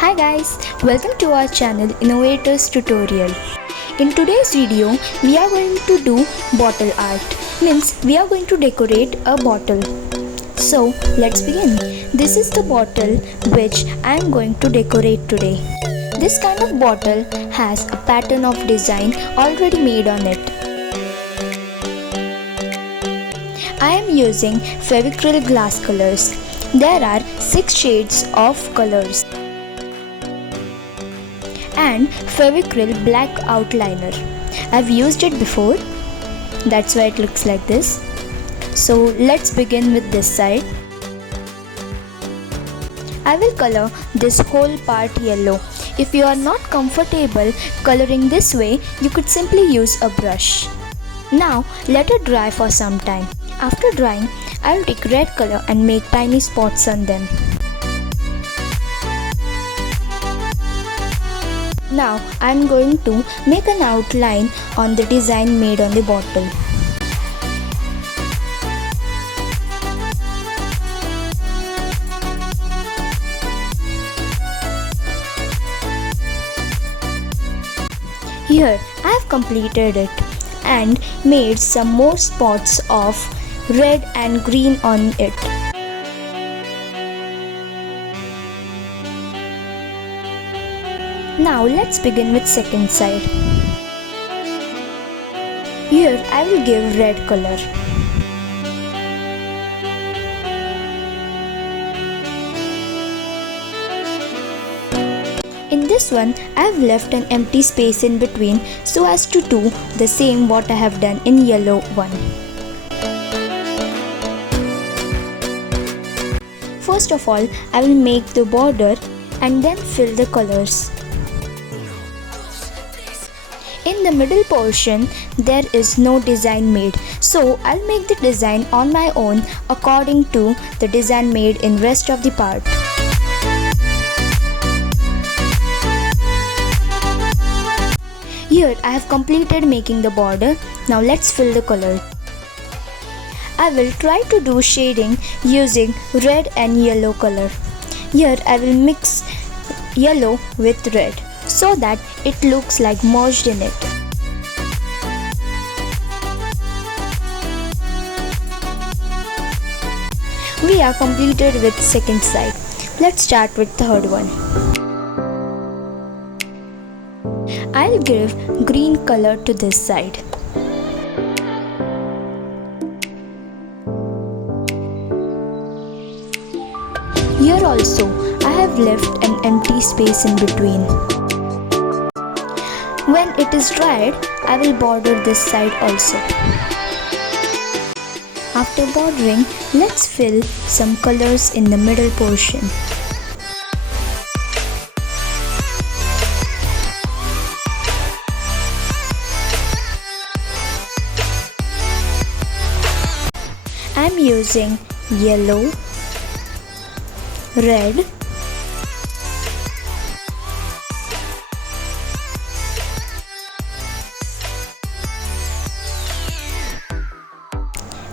Hi guys, welcome to our channel Innovators tutorial. In today's video, we are going to do bottle art. Means we are going to decorate a bottle. So let's begin. This is the bottle which I am going to decorate today. This kind of bottle has a pattern of design already made on it. I am using Fevicryl glass colors. There are 6 shades of colors and Fevicryl black outliner. I've used it before, that's why it looks like this. So let's begin with this side. I will color this whole part yellow. If you are not comfortable coloring this way, you could simply use a brush. Now let it dry for some time. After drying, I will take red color and make tiny spots on them. Now I am going to make an outline on the design made on the bottle. Here I have completed it and made some more spots of red and green on it. Now let's begin with second side. Here I will give red color. In this one, I have left an empty space in between so as to do the same what I have done in yellow one. First of all, I will make the border and then fill the colors. In the middle portion, there is no design made, so I'll make the design on my own according to the design made in rest of the part. Here I have completed making the border. Now let's fill the color. I will try to do shading using red and yellow color. Here I will mix yellow with red so that it looks like merged in it. We are completed with second side. Let's start with third one. I'll give green color to this side. Here also, I have left an empty space in between. When it is dried, I will border this side also. After bordering, let's fill some colors in the middle portion. I am using yellow, red,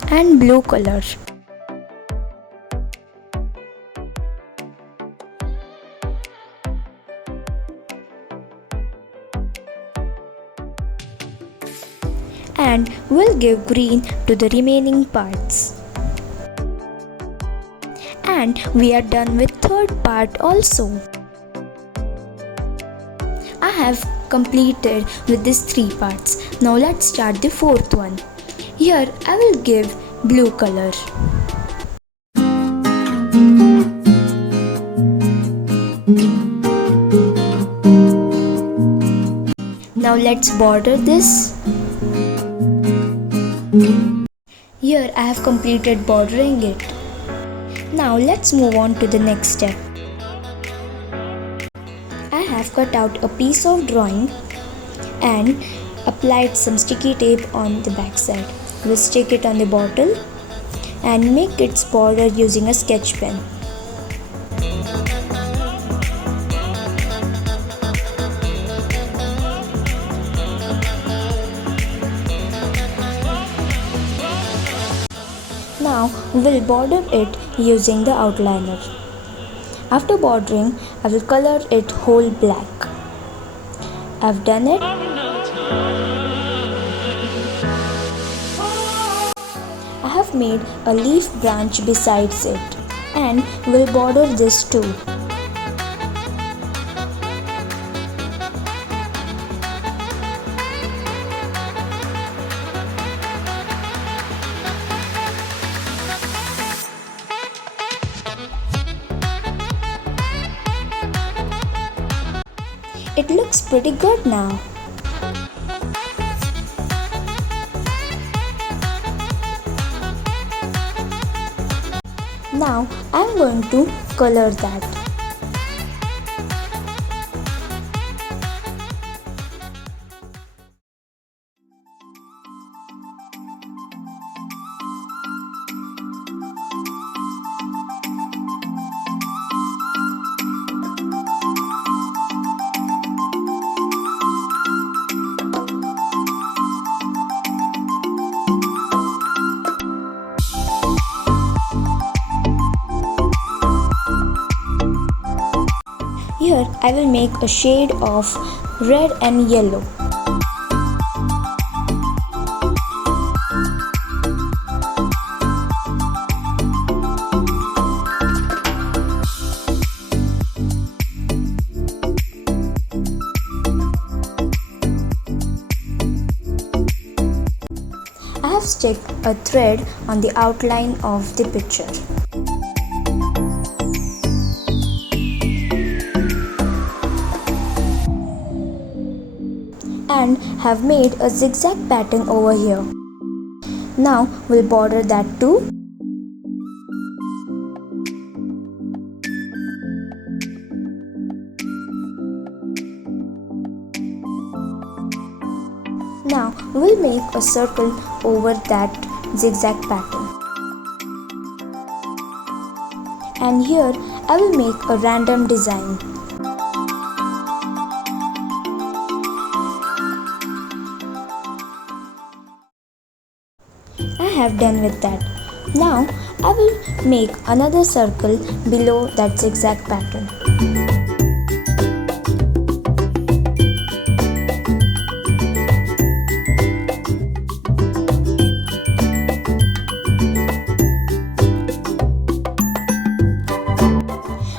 and blue color. And we'll give green to the remaining parts. And we are done with third part also. I have completed with these 3 parts. Now let's start the fourth one. Here I will give blue color. Now let's border this. Here I have completed bordering it. Now let's move on to the next step. I have cut out a piece of drawing and applied some sticky tape on the back side. We'll stick it on the bottle and make its border using a sketch pen. Now we'll border it using the outliner. After bordering, I will color it whole black. I've done it. I have made a leaf branch besides it and will border this too. It looks pretty good now. Now I'm going to color that. Here I will make a shade of red and yellow. I have stuck a thread on the outline of the picture. And have made a zigzag pattern over here. Now we'll border that too. Now we'll make a circle over that zigzag pattern. And here I will make a random design. I have done with that. Now I will make another circle below that zigzag pattern.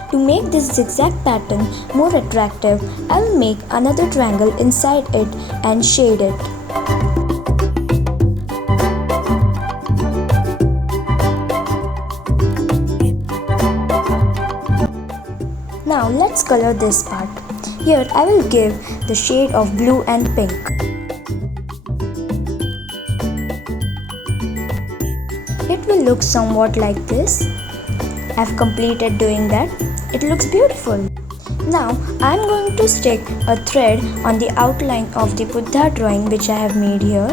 To make this zigzag pattern more attractive, I will make another triangle inside it and shade it. Now let's color this part. Here I will give the shade of blue and pink. It will look somewhat like this. I've completed doing that. It looks beautiful. Now I'm going to stick a thread on the outline of the Buddha drawing which I have made here.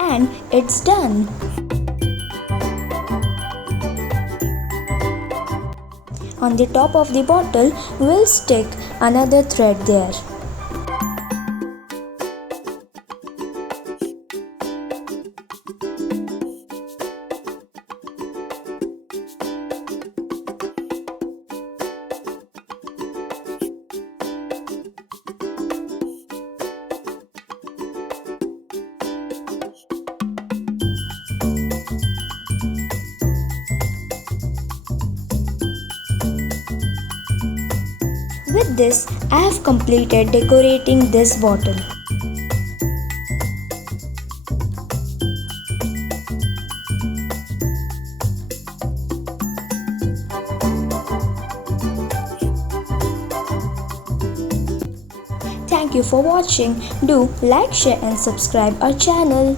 And it's done. On the top of the bottle, we'll stick another thread there. With this, I have completed decorating this bottle. Thank you for watching. Do like, share and subscribe our channel.